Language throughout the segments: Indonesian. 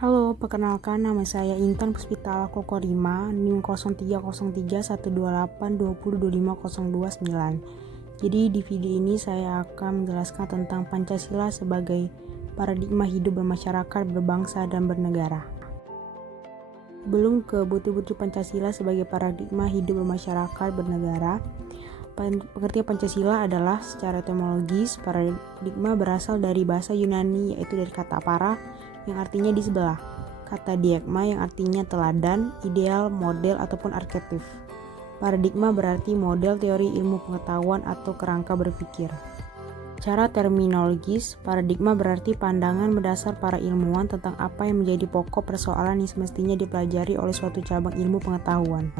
Halo, perkenalkan nama saya Intan Puspita Kokorima, NIM 03031182802509. Jadi di video ini saya akan menjelaskan tentang Pancasila sebagai paradigma hidup bermasyarakat, berbangsa, dan bernegara. Belum ke butir-butir Pancasila sebagai paradigma hidup bermasyarakat, bernegara, pengertian Pancasila adalah secara etimologis, paradigma berasal dari bahasa Yunani, yaitu dari kata para yang artinya di sebelah, kata diagma yang artinya teladan, ideal, model, ataupun arketip. Paradigma berarti model teori ilmu pengetahuan atau kerangka berpikir. Cara terminologis, paradigma berarti pandangan mendasar para ilmuwan tentang apa yang menjadi pokok persoalan yang semestinya dipelajari oleh suatu cabang ilmu pengetahuan.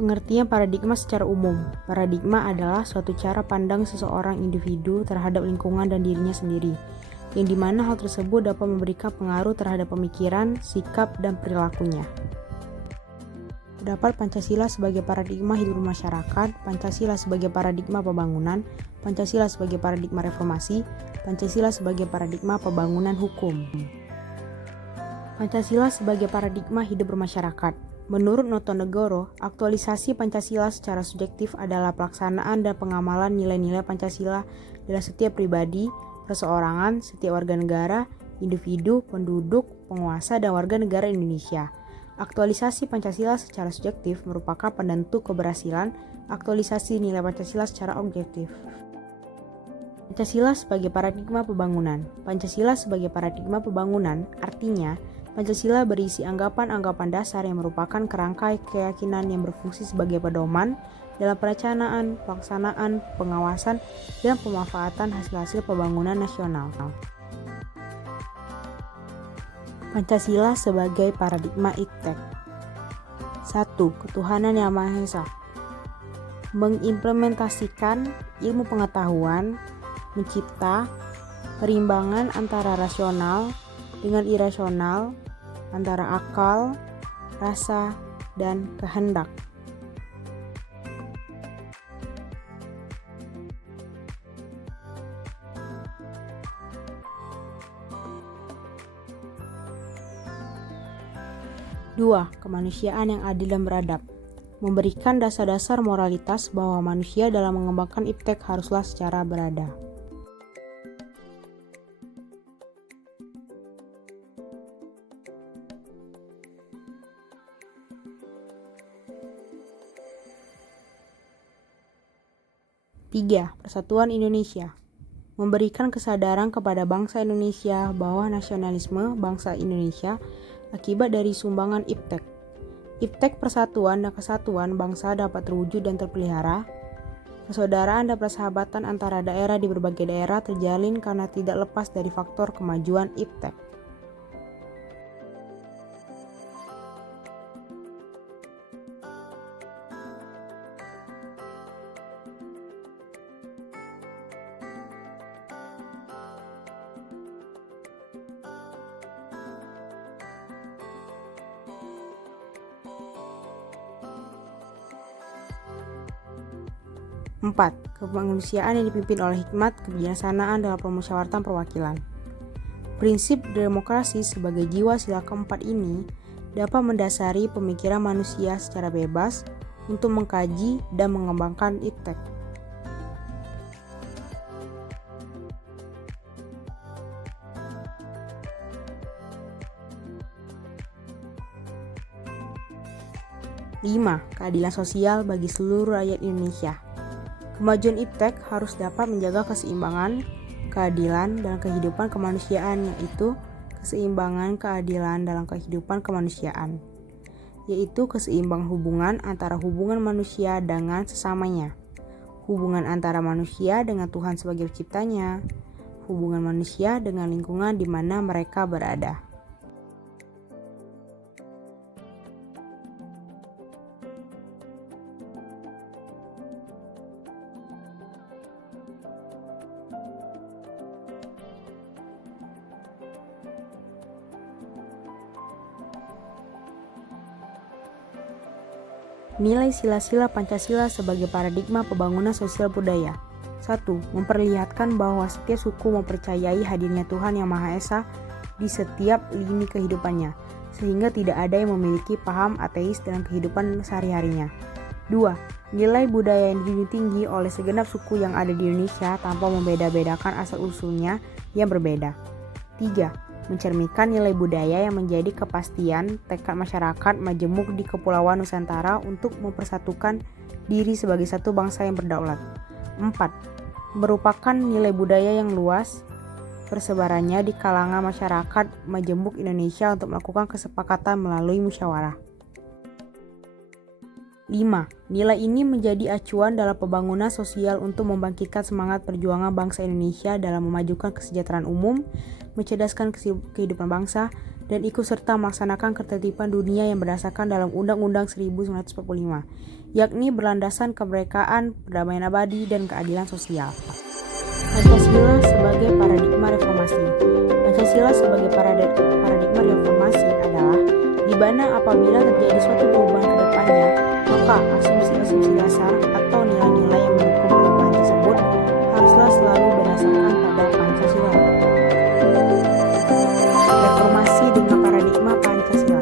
Pengertian paradigma secara umum. Paradigma adalah suatu cara pandang seseorang individu terhadap lingkungan dan dirinya sendiri, yang dimana hal tersebut dapat memberikan pengaruh terhadap pemikiran, sikap, dan perilakunya. Terdapat Pancasila sebagai paradigma hidup masyarakat, Pancasila sebagai paradigma pembangunan, Pancasila sebagai paradigma reformasi, Pancasila sebagai paradigma pembangunan hukum. Pancasila sebagai paradigma hidup bermasyarakat. Menurut Notonegoro, aktualisasi Pancasila secara subjektif adalah pelaksanaan dan pengamalan nilai-nilai Pancasila dalam setiap pribadi, perseorangan, setiap warga negara, individu, penduduk, penguasa, dan warga negara Indonesia. Aktualisasi Pancasila secara subjektif merupakan penentu keberhasilan aktualisasi nilai Pancasila secara objektif. Pancasila sebagai paradigma pembangunan. Pancasila sebagai paradigma pembangunan artinya Pancasila berisi anggapan-anggapan dasar yang merupakan kerangka keyakinan yang berfungsi sebagai pedoman dalam perencanaan, pelaksanaan, pengawasan, dan pemanfaatan hasil-hasil pembangunan nasional. Pancasila sebagai paradigma iptek. 1. Ketuhanan Yang Maha Esa. Mengimplementasikan ilmu pengetahuan, mencipta perimbangan antara rasional dengan irasional, antara akal, rasa, dan kehendak. Dua, kemanusiaan yang adil dan beradab. Memberikan dasar-dasar moralitas bahwa manusia dalam mengembangkan iptek haruslah secara beradab. Tiga, Persatuan Indonesia. Memberikan kesadaran kepada bangsa Indonesia bahwa nasionalisme bangsa Indonesia akibat dari sumbangan iptek. Iptek persatuan dan kesatuan bangsa dapat terwujud dan terpelihara. Persaudaraan dan persahabatan antara daerah di berbagai daerah terjalin karena tidak lepas dari faktor kemajuan iptek. Empat, kemanusiaan yang dipimpin oleh hikmat kebijaksanaan dalam permusyawaratan perwakilan. Prinsip demokrasi sebagai jiwa sila keempat ini dapat mendasari pemikiran manusia secara bebas untuk mengkaji dan mengembangkan iptek. Lima, keadilan sosial bagi seluruh rakyat Indonesia. Kemajuan iptek harus dapat menjaga keseimbangan, keadilan, dan kehidupan kemanusiaan, yaitu keseimbangan keadilan dalam kehidupan kemanusiaan, yaitu keseimbangan hubungan antara hubungan manusia dengan sesamanya, hubungan antara manusia dengan Tuhan sebagai penciptanya, hubungan manusia dengan lingkungan di mana mereka berada. Nilai sila-sila Pancasila sebagai paradigma pembangunan sosial budaya. 1. Memperlihatkan bahwa setiap suku mempercayai hadirnya Tuhan Yang Maha Esa di setiap lini kehidupannya, sehingga tidak ada yang memiliki paham ateis dalam kehidupan sehari-harinya. 2. Nilai budaya yang dijunjung tinggi oleh segenap suku yang ada di Indonesia tanpa membeda-bedakan asal-usulnya yang berbeda. 3. Mencerminkan nilai budaya yang menjadi kepastian tekad masyarakat majemuk di Kepulauan Nusantara untuk mempersatukan diri sebagai satu bangsa yang berdaulat. 4. Merupakan nilai budaya yang luas persebarannya di kalangan masyarakat majemuk Indonesia untuk melakukan kesepakatan melalui musyawarah. 5. Nilai ini menjadi acuan dalam pembangunan sosial untuk membangkitkan semangat perjuangan bangsa Indonesia dalam memajukan kesejahteraan umum, mencerdaskan kehidupan bangsa, dan ikut serta melaksanakan ketertiban dunia yang berdasarkan dalam Undang-Undang 1945, yakni berlandasan kemerdekaan, perdamaian abadi, dan keadilan sosial. Pancasila sebagai paradigma reformasi. Pancasila sebagai paradigma reformasi adalah di mana apabila terjadi suatu perubahan ke depannya, maka asumsi-asumsi dasar atau nilai-nilai yang mendukung perubahan tersebut haruslah selalu berdasarkan pada Pancasila. Reformasi dengan paradigma Pancasila.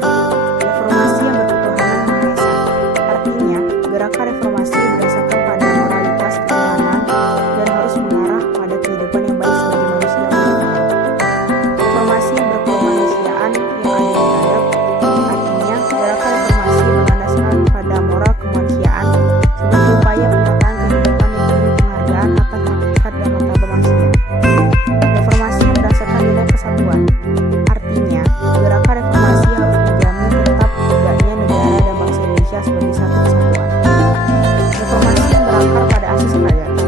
Reformasi yang berketuhanan Maha Esa. Artinya, gerakan reformasi berdasarkan pada moralitas ketuhanan dan harus mengarah pada kehidupan yang baik sebagai manusia yang beriman. Reformasi yang berkemanusiaan yang adil dan adab. Artinya, gerakan reformasi berlandaskan pada moral kemanusiaan sebagai upaya penataan kehidupan yang penuh penghargaan atas hakikat dan martabat manusia. Reformasi yang berdasarkan nilai kesatuan. Artinya, gerakan reformasi harus menjamin tetap tegaknya negara dan bangsa Indonesia sebagai satu kesatuan. Reformasi yang berakar pada asas kerakyatan.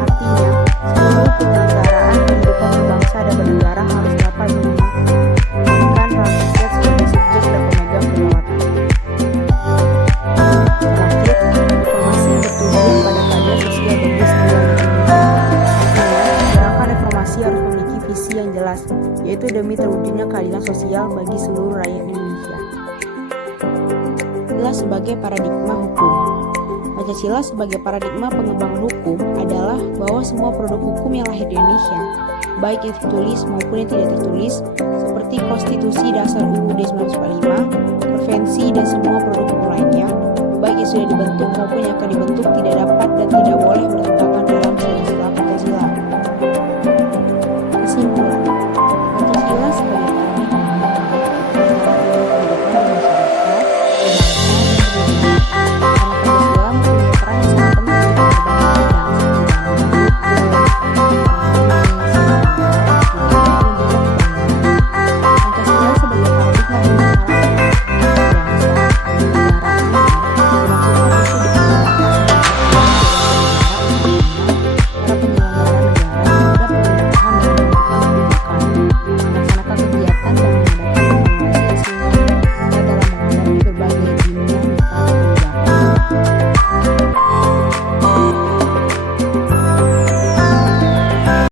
Artinya, seluruh penyelenggaraan kehidupan berbangsa dan bernegara harus dapat menempatkan rakyat sebagai subjek dan pemegang kedaulatan. Terakhir, reformasi yang bertujuan pada keadilan sosial bagi seluruh rakyat Indonesia. Artinya, gerakan reformasi harus memiliki visi yang jelas, yaitu demi terwujudnya keadilan sosial bagi seluruh rakyat Indonesia. Pancasila sebagai paradigma hukum. Pancasila sebagai paradigma pengembangan hukum adalah bahwa semua produk hukum yang lahir di Indonesia, baik yang tertulis maupun yang tidak tertulis, seperti Konstitusi Dasar UUD 1945, konvensi dan semua produk hukum lainnya, baik yang sudah dibentuk maupun yang akan dibentuk, tidak dapat dan tidak boleh bertentangan dalam istilah Pancasila.